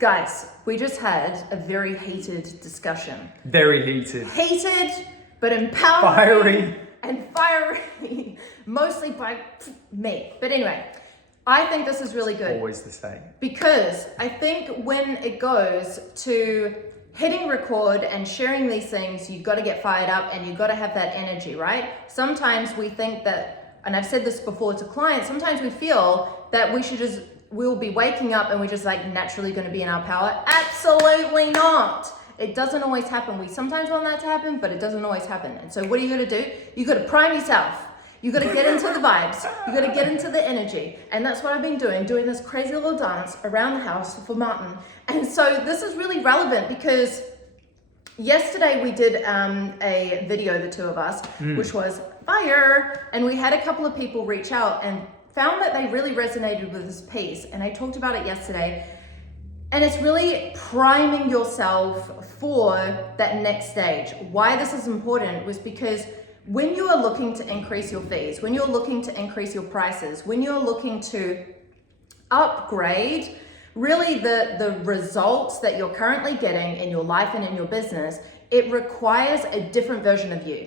Guys, we just had a very heated discussion. Very heated. Heated, but empowering. Fiery. And fiery, mostly by me. But anyway, I think this is really good. Always the same. Because I think when it goes to hitting record and sharing these things, you've got to get fired up and you've got to have that energy, right? Sometimes we think that, and I've said this before to clients, sometimes we feel that we'll be waking up and we're just like naturally going to be in our power. Absolutely not. It doesn't always happen. We sometimes want that to happen, but it doesn't always happen. And so what are you going to do? You got to prime yourself. You got to get into the vibes. You got to get into the energy. And that's what I've been doing this crazy little dance around the house for Martin. And so this is really relevant because yesterday we did a video, the two of us, which was fire. And we had a couple of people reach out and found that they really resonated with this piece. And I talked about it yesterday. And it's really priming yourself for that next stage. Why this is important was because when you are looking to increase your fees, when you're looking to increase your prices, when you're looking to upgrade really the results that you're currently getting in your life and in your business, it requires a different version of you.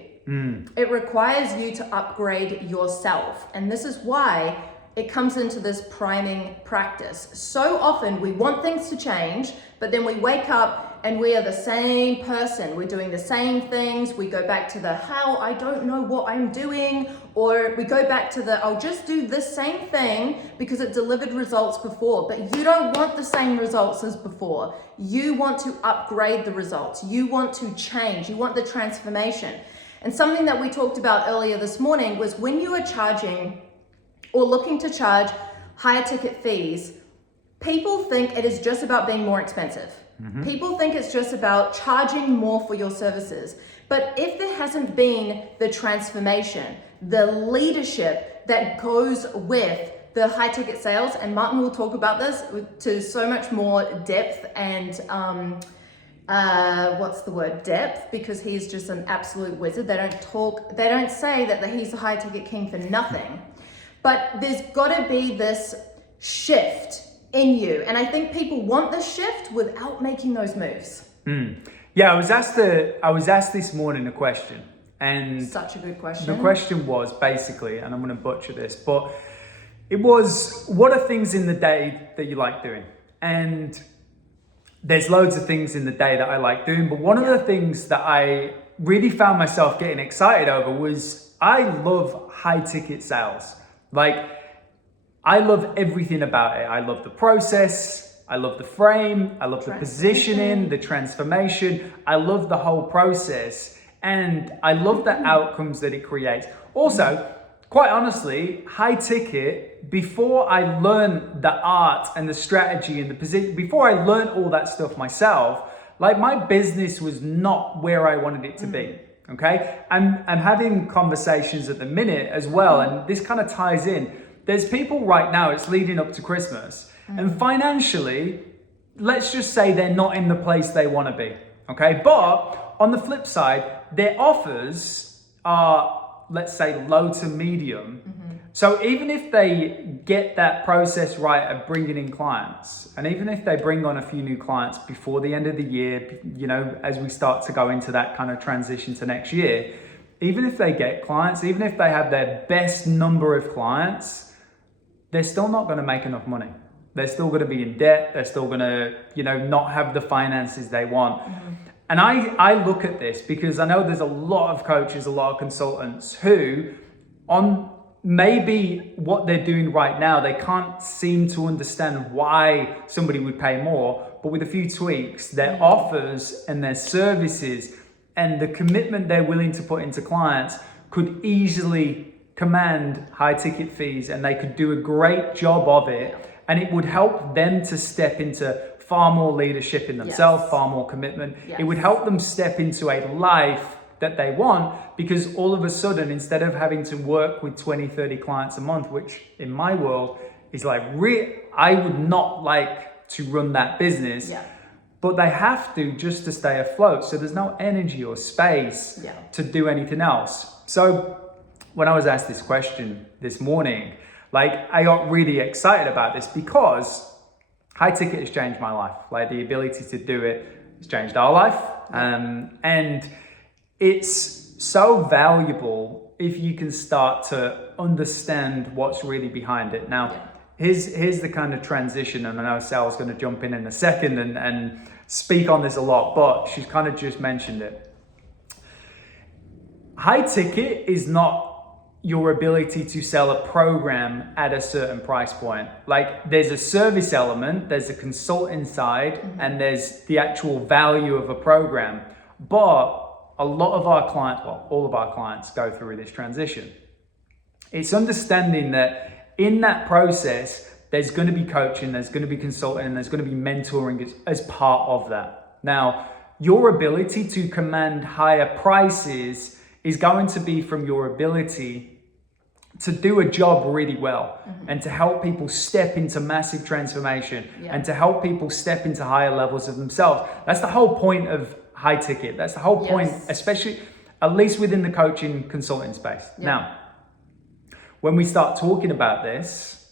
It requires you to upgrade yourself. And this is why it comes into this priming practice. So often we want things to change, but then we wake up and we are the same person. We're doing the same things. We go back to the how, I don't know what I'm doing, or we go back to the I'll just do this same thing because it delivered results before. But you don't want the same results as before. You want to upgrade the results. You want to change. You want the transformation. And something that we talked about earlier this morning was when you are charging or looking to charge higher ticket fees, people think it is just about being more expensive. People think it's just about charging more for your services. But if there hasn't been the transformation, the leadership that goes with the high ticket sales, and Martin will talk about this to so much more depth and depth, because he's just an absolute wizard. They don't say that he's the high ticket king for nothing. But there's got to be this shift in you. And I think people want this shift without making those moves. Yeah, I was asked this morning a question. And such a good question. The question was basically, and I'm going to butcher this, but it was, what are things in the day that you like doing? And there's loads of things in the day that I like doing, but one of the things that I really found myself getting excited over was I love high ticket sales. Like, I love everything about it. I love the process. I love the frame. I love the positioning, the transformation. I love the whole process. And I love the outcomes that it creates. Also, quite honestly, high ticket, before I learned the art and the strategy and the position, before I learned all that stuff myself, like my business was not where I wanted it to be. Okay. I'm having conversations at the minute as well. And this kind of ties in. There's people right now, it's leading up to Christmas, and financially, let's just say they're not in the place they want to be, okay? But on the flip side, their offers are, let's say, low to medium. So even if they get that process right of bringing in clients, and even if they bring on a few new clients before the end of the year, you know, as we start to go into that kind of transition to next year, even if they get clients, even if they have their best number of clients, they're still not going to make enough money. They're still going to be in debt. They're still going to, you know, not have the finances they want. And I look at this because I know there's a lot of coaches, a lot of consultants who on maybe what they're doing right now, they can't seem to understand why somebody would pay more, but with a few tweaks, their offers and their services and the commitment they're willing to put into clients could easily command high ticket fees, and they could do a great job of it, and it would help them to step into far more leadership in themselves, far more commitment. It would help them step into a life that they want, because all of a sudden, instead of having to work with 20, 30 clients a month, which in my world is like, I would not like to run that business, but they have to just to stay afloat. So there's no energy or space to do anything else. So when I was asked this question this morning, like I got really excited about this because high ticket has changed my life. Like the ability to do it has changed our life. And it's so valuable if you can start to understand what's really behind it. Now, here's the kind of transition, and I know Sal's going to jump in a second and speak on this a lot, but she's kind of just mentioned it. High ticket is not your ability to sell a program at a certain price point. Like there's a service element, there's a consulting side, and there's the actual value of a program. But a lot of our clients, well, all of our clients go through this transition. It's understanding that in that process, there's going to be coaching, there's going to be consulting, and there's going to be mentoring as part of that. Now, your ability to command higher prices is going to be from your ability to do a job really well and to help people step into massive transformation and to help people step into higher levels of themselves. That's the whole point of high ticket. That's the whole point, especially at least within the coaching consulting space. Now, when we start talking about this,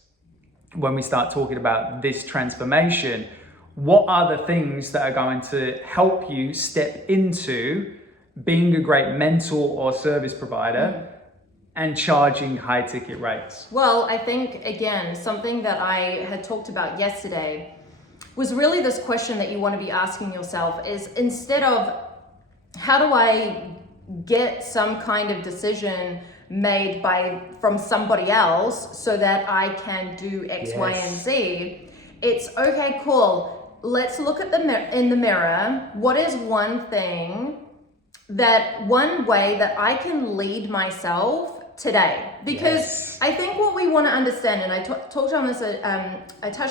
when we start talking about this transformation, what are the things that are going to help you step into being a great mentor or service provider and charging high ticket rates? Well, I think, again, something that I had talked about yesterday was really this question that you want to be asking yourself is, instead of how do I get some kind of decision made from somebody else so that I can do X, Y, and Z, it's okay, cool. Let's look at in the mirror. What is one way that I can lead myself today? Because I think what we want to understand, and I touched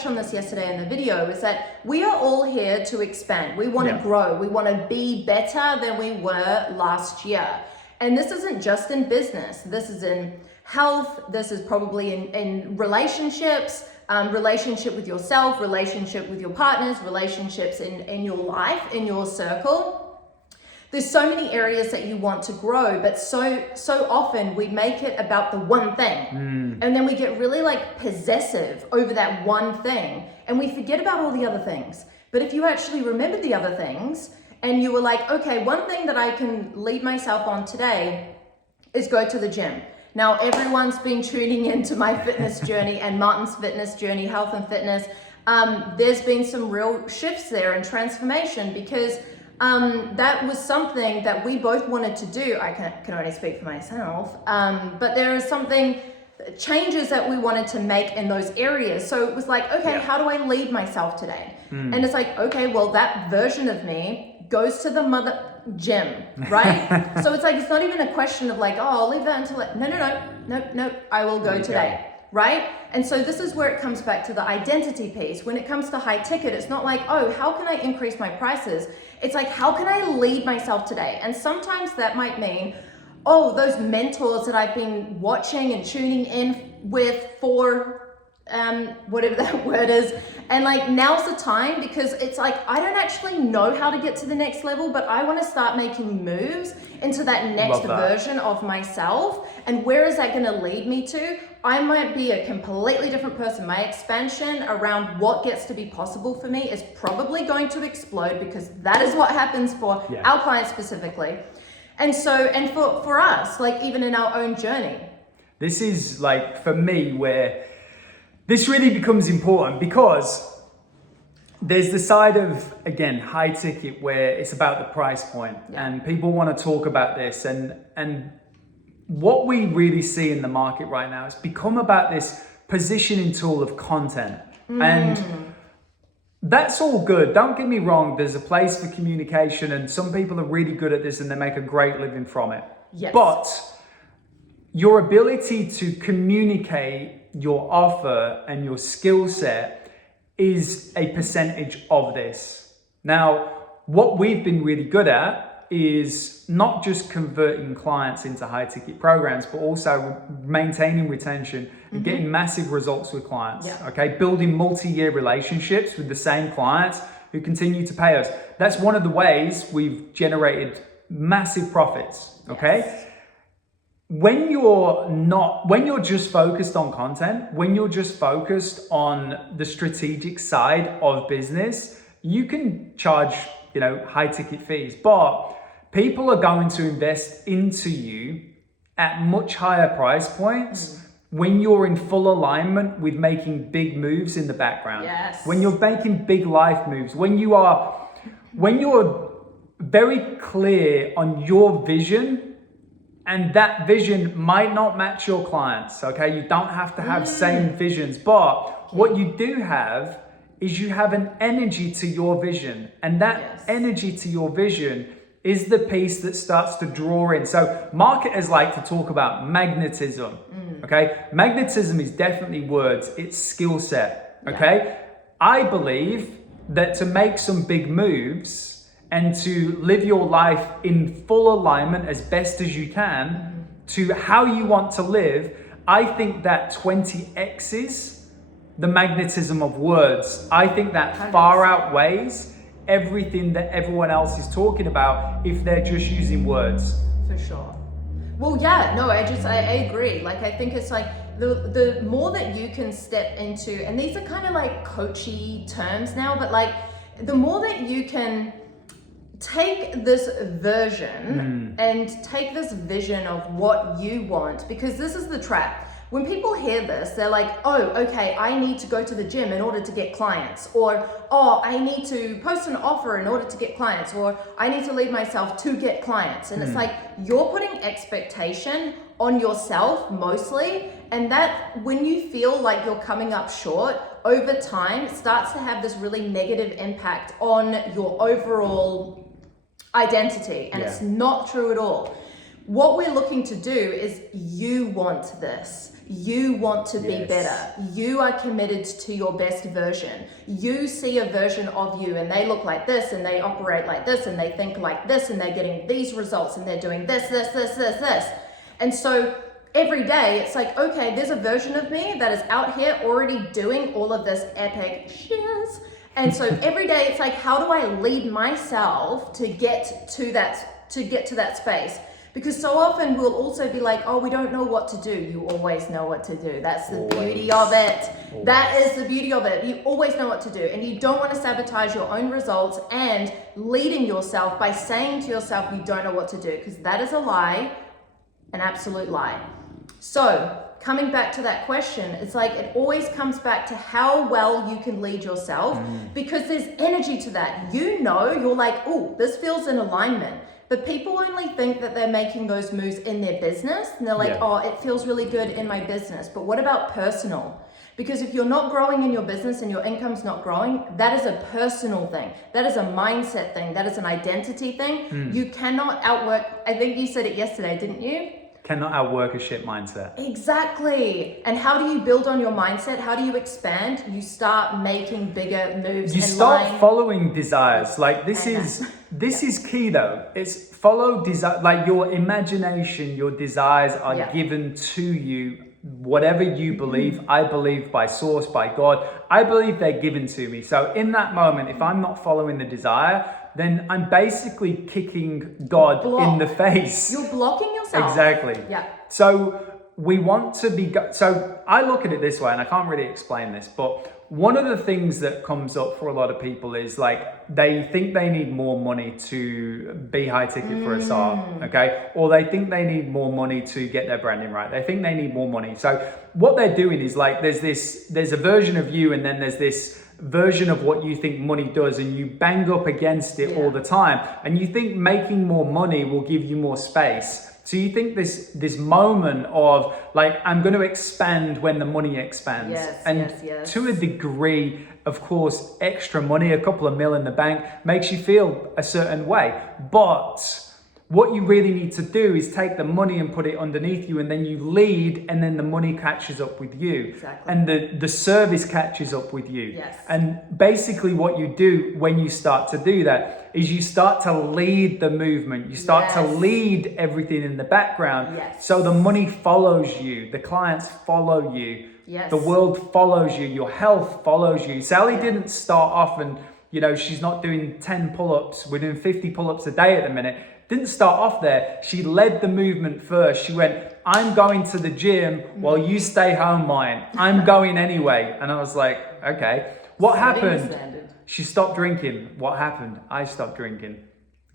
on this yesterday in the video, is that we are all here to expand. We want to grow. We want to be better than we were last year. And this isn't just in business. This is in health. This is probably in relationships, relationship with yourself, relationship with your partners, relationships in your life, in your circle. There's so many areas that you want to grow, but so often we make it about the one thing. And then we get really possessive over that one thing, and we forget about all the other things. But if you actually remember the other things, and you were like, okay, one thing that I can lead myself on today is go to the gym. Now, everyone's been tuning into my fitness journey and Martin's fitness journey, health and fitness. There's been some real shifts there and transformation, because that was something that we both wanted to do. I can only speak for myself, but there is changes that we wanted to make in those areas. So it was like, okay, how do I lead myself today? And it's like, okay, well, that version of me goes to the mother gym, right? So it's like, it's not even a question of oh, I'll leave that until no, I will go today. Right? And so this is where it comes back to the identity piece. When it comes to high ticket, it's not like, oh, how can I increase my prices? It's like, how can I lead myself today? And sometimes that might mean, oh, those mentors that I've been watching and tuning in with for whatever that word is, and now's the time, because it's like, I don't actually know how to get to the next level, but I want to start making moves into that next version of myself. And where is that going to lead me to? I might be a completely different person. My expansion around what gets to be possible for me is probably going to explode, because that is what happens for our clients specifically. And so, and for us, even in our own journey. This is for me where this really becomes important, because there's the side of, again, high ticket, where it's about the price point, and people want to talk about this, and what we really see in the market right now is become about this positioning tool of content. And that's all good. Don't get me wrong. There's a place for communication, and some people are really good at this and they make a great living from it. Yes. But your ability to communicate your offer and your skill set is a percentage of this. Now, what we've been really good at is not just converting clients into high ticket programs, but also maintaining retention and getting massive results with clients. Okay, building multi-year relationships with the same clients who continue to pay us. That's one of the ways we've generated massive profits. Okay. when you're just focused on content, when you're just focused on the strategic side of business, you can charge, high ticket fees, but people are going to invest into you at much higher price points when you're in full alignment with making big moves in the background. Yes. When you're making big life moves, when you're very clear on your vision, and that vision might not match your clients, okay? You don't have to have same visions, but what you do have is you have an energy to your vision, and that energy to your vision is the piece that starts to draw in. So marketers like to talk about magnetism, okay? Magnetism is definitely words, it's skill set, okay? I believe that to make some big moves and to live your life in full alignment as best as you can to how you want to live, I think that 20x's the magnetism of words. I think that far outweighs everything that everyone else is talking about if they're just using words. For sure. Well, yeah, no, I agree. Like, I think it's like the more that you can step into, and these are kind of like coachy terms now, but like the more that you can take this version and take this vision of what you want, because this is the trap. When people hear this, they're like, oh, okay, I need to go to the gym in order to get clients, or, oh, I need to post an offer in order to get clients, or I need to lead myself to get clients. And it's like, you're putting expectation on yourself mostly, and that when you feel like you're coming up short, over time, it starts to have this really negative impact on your overall identity, and it's not true at all. What we're looking to do is, you want this. You want to be better. You are committed to your best version. You see a version of you and they look like this and they operate like this and they think like this and they're getting these results and they're doing this. And so every day it's like, okay, there's a version of me that is out here already doing all of this epic shiz. And so every day it's like, how do I lead myself to get to that space? Because so often we'll also be like, oh, we don't know what to do. You always know what to do. That's the beauty of it. That is the beauty of it. You always know what to do. And you don't want to sabotage your own results and leading yourself by saying to yourself, you don't know what to do, because that is a lie, an absolute lie. So coming back to that question, it's like, it always comes back to how well you can lead yourself, because there's energy to that. You're like, oh, this feels in alignment. But people only think that they're making those moves in their business, and they're like, oh, it feels really good in my business. But what about personal? Because if you're not growing in your business and your income's not growing, that is a personal thing. That is a mindset thing. That is an identity thing. You cannot outwork, I think you said it yesterday, didn't you? Cannot outwork a shit mindset. Exactly. And how do you build on your mindset? How do you expand? You start making bigger moves. You start following desires. Like this is key though. It's follow desire. Like your imagination, your desires are given to you. Whatever you believe, I believe by source, by God, I believe they're given to me. So in that moment, if I'm not following the desire, then I'm basically kicking God in the face. You're blocking yourself. Exactly. Yeah. So we want to be, so I look at it this way, and I can't really explain this, but one of the things that comes up for a lot of people is like, they think they need more money to be high ticket for a start, okay? Or they think they need more money to get their branding right. They think they need more money. So what they're doing is like, there's a version of you, and then there's this version of what you think money does, and you bang up against it all the time, and you think making more money will give you more space. So you think this moment of like, I'm going to expand when the money expands. To a degree, of course, extra money, a couple of mil in the bank, makes you feel a certain way. But what you really need to do is take the money and put it underneath you, and then you lead, and then the money catches up with you. Exactly. And the service catches up with you. And basically what you do when you start to do that is you start to lead the movement. You start to lead everything in the background. So the money follows you, the clients follow you, the world follows you, your health follows you. Sally didn't start off and, she's not doing 10 pull-ups. We're doing 50 pull-ups a day at the minute. didn't start off there. She led the movement first. She went, I'm going to the gym while you stay home, mine. I'm going anyway. And I was like, okay. What happened? She stopped drinking. What happened? I stopped drinking.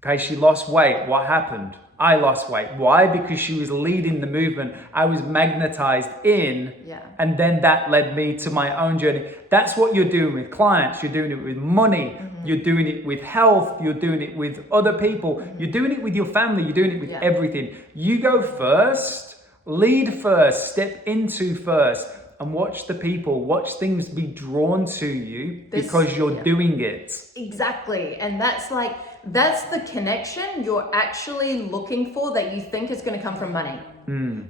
Okay, she lost weight. What happened? I lost weight. Why? Because she was leading the movement. I was magnetized in, and then that led me to my own journey. That's what you're doing with clients. You're doing it with money. You're doing it with health. You're doing it with other people. You're doing it with your family. You're doing it with everything. You go first, lead first, step into first, and watch the people, watch things be drawn to you because you're doing it. Exactly. And that's the connection you're actually looking for that you think is going to come from money.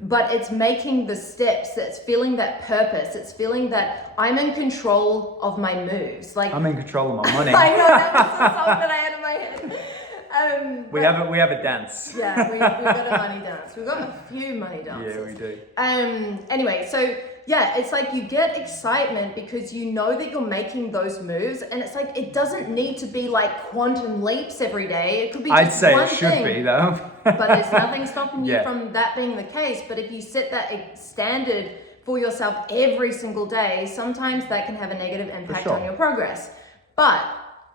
But it's making the steps, it's feeling that purpose, it's feeling that I'm in control of my moves. Like I'm in control of my money. I know, that was the song that I had in my head. We have a dance. Yeah, we've got a money dance. We've got a few money dances. Yeah, we do. Anyway, so yeah, it's like you get excitement because you know that you're making those moves, and it's like it doesn't need to be like quantum leaps every day. It could be just I'd say one it should thing, be though. but there's nothing stopping you from that being the case. But if you set that standard for yourself every single day, sometimes that can have a negative impact on your progress. But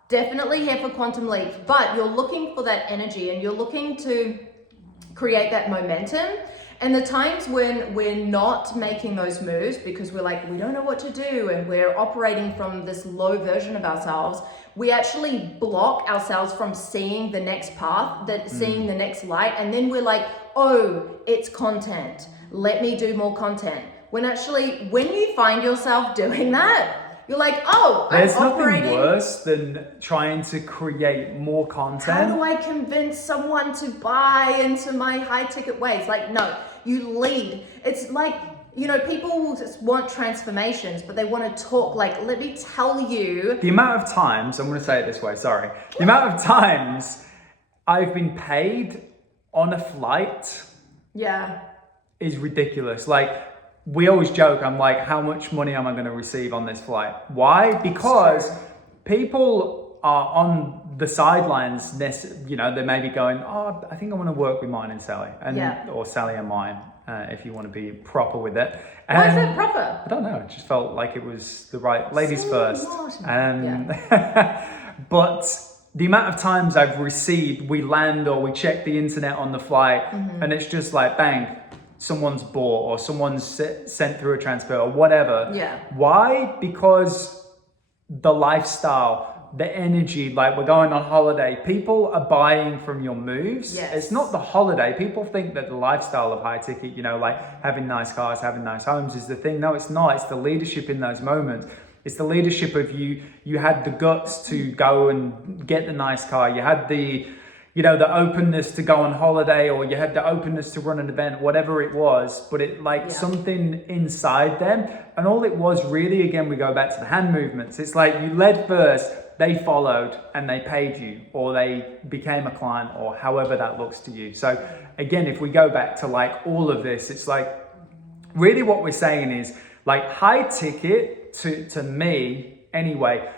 definitely here for quantum leaps. But you're looking for that energy, and you're looking to create that momentum. And the times when we're not making those moves because we're like, we don't know what to do, and we're operating from this low version of ourselves, we actually block ourselves from seeing the next path, seeing the next light. And then we're like, oh, it's content. Let me do more content. When actually, when you find yourself doing that, you're like, oh, there's I'm operating. Nothing worse than trying to create more content. How do I convince someone to buy into my high ticket ways? Like, no, you lead. It's like, you know, people just want transformations, but they want to talk like, let me tell you. The amount of times, I'm going to say it this way, sorry. The amount of times I've been paid on a flight is ridiculous. Like, we always joke, I'm like, how much money am I going to receive on this flight? Why? Because people are on the sidelines, you know, they may be going, oh, I think I want to work with mine and Sally, or Sally and mine, if you want to be proper with it. And why is that proper? I don't know, it just felt like it was the right, ladies first. But the amount of times I've received, we land or we check the internet on the flight, and it's just like, bang, someone's bought or someone's sent through a transfer or whatever. Why? Because the lifestyle, the energy, like we're going on holiday, people are buying from your moves. It's not the holiday. People think that the lifestyle of high ticket, you know, like having nice cars, having nice homes is the thing. No, it's not. It's the leadership in those moments. It's the leadership of you had the guts to go and get the nice car. You had the, you know, the openness to go on holiday, or you had the openness to run an event, whatever it was, but it something inside them. And all it was really, again, we go back to the hand movements. It's like you led first, they followed, and they paid you, or they became a client, or however that looks to you. So again, if we go back to like all of this, it's like really what we're saying is like high ticket to me anyway.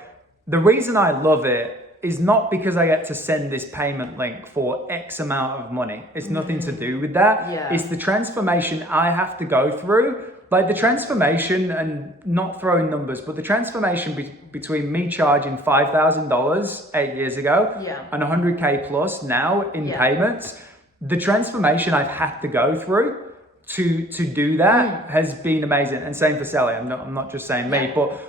The reason I love it is not because I get to send this payment link for X amount of money. It's nothing to do with that. It's the transformation I have to go through. Like the transformation, and not throwing numbers, but the transformation between me charging $5,000 8 years ago and 100K plus now in payments, the transformation I've had to go through to do that has been amazing. And same for Sally. I'm not just saying me, but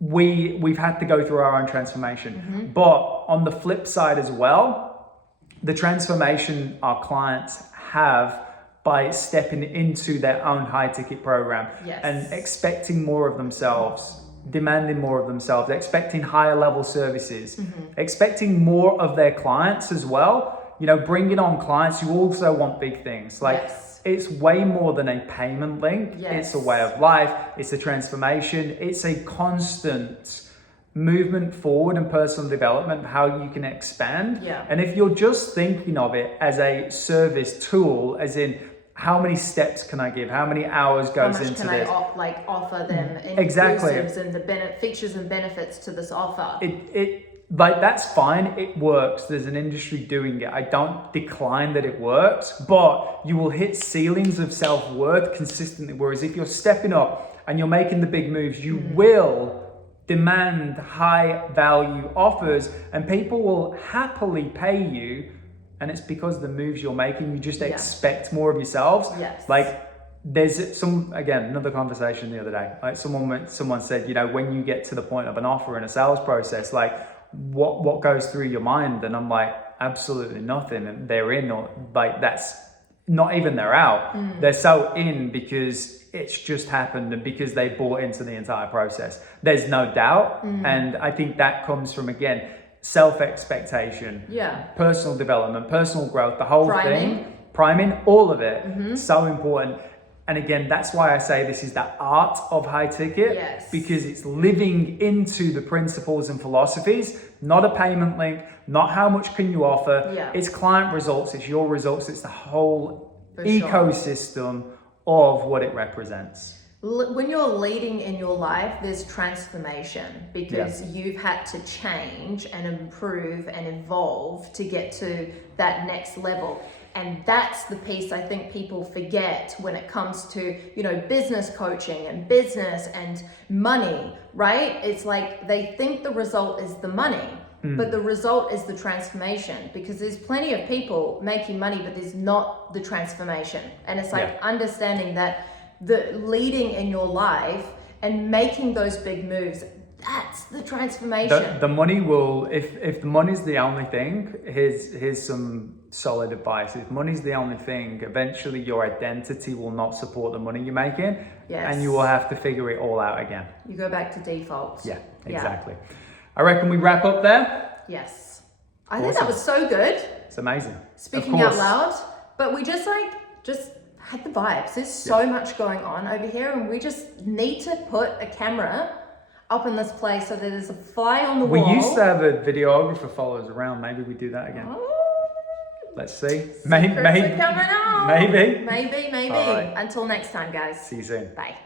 we've had to go through our own transformation. But on the flip side as well, the transformation our clients have by stepping into their own high ticket program and expecting more of themselves, demanding more of themselves, expecting higher level services, expecting more of their clients as well, you know, bringing on clients who also want big things. Like it's way more than a payment link. It's a way of life. It's a transformation. It's a constant movement forward and personal development, how you can expand. And if you're just thinking of it as a service tool, as in how many steps can I give? How many hours goes into this? How much can I offer them exactly, and the features and benefits to this offer? like that's fine, it works. There's an industry doing it. I don't decline that it works, but you will hit ceilings of self-worth consistently. Whereas if you're stepping up and you're making the big moves, you will demand high value offers and people will happily pay you. And it's because of the moves you're making, you just expect more of yourselves. Yes. Like there's some, again, another conversation the other day. Like someone said, you know, when you get to the point of an offer in a sales process, like what goes through your mind? And I'm like, absolutely nothing. And they're in, or like that's not even they're out. They're so in because it's just happened and because they bought into the entire process. There's no doubt. And I think that comes from, again, self-expectation, personal development, personal growth, the whole thing, priming, all of it, so important. And again, that's why I say this is the art of high ticket, because it's living into the principles and philosophies, not a payment link, not how much can you offer, it's client results, it's your results, it's the whole ecosystem of what it represents. When you're leading in your life, there's transformation because you've had to change and improve and evolve to get to that next level. And that's the piece I think people forget when it comes to, you know, business coaching and business and money, right? It's like they think the result is the money, but the result is the transformation, because there's plenty of people making money, but there's not the transformation. And it's like understanding that the leading in your life and making those big moves, that's the transformation. The money will, if the money's the only thing, here's some solid advice. If money's the only thing, eventually your identity will not support the money you're making, and you will have to figure it all out again. You go back to default. Yeah, exactly. I reckon we wrap up there. Yes. I think that was so good. It's amazing. Speaking out loud, but we just had the vibes. There's so much going on over here, and we just need to put a camera up in this place so that there's a fly on the wall. We used to have a videographer follow us around. Maybe we do that again. Let's see. Maybe. Maybe. Maybe. Maybe. All right. Until next time, guys. See you soon. Bye.